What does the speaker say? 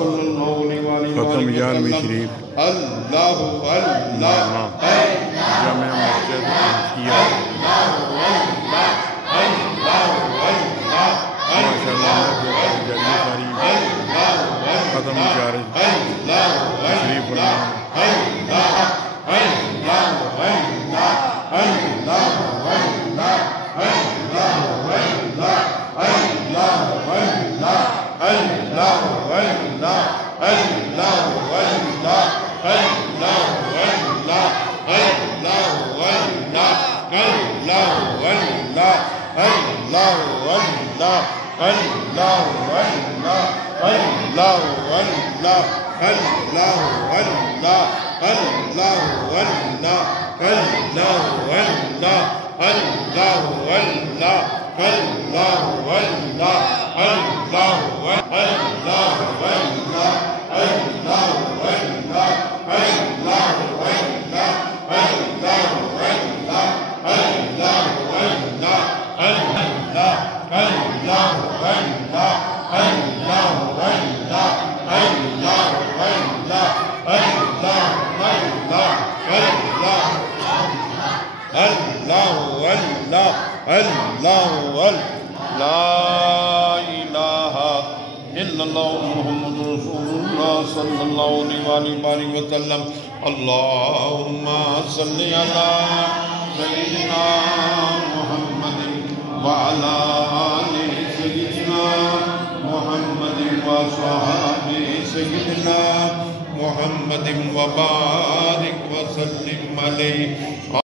صلی اللہ علیہ وآلہ ختم جانوی وسلم شریف اللہ اللہ جامع مسجد انسیہ ماشاءاللہ ختم جارج شریف فرمان اللهم صل على سيدنا محمد وعلى آل سيدنا محمد وصحاب سيدنا محمد وبارك وسلم عليه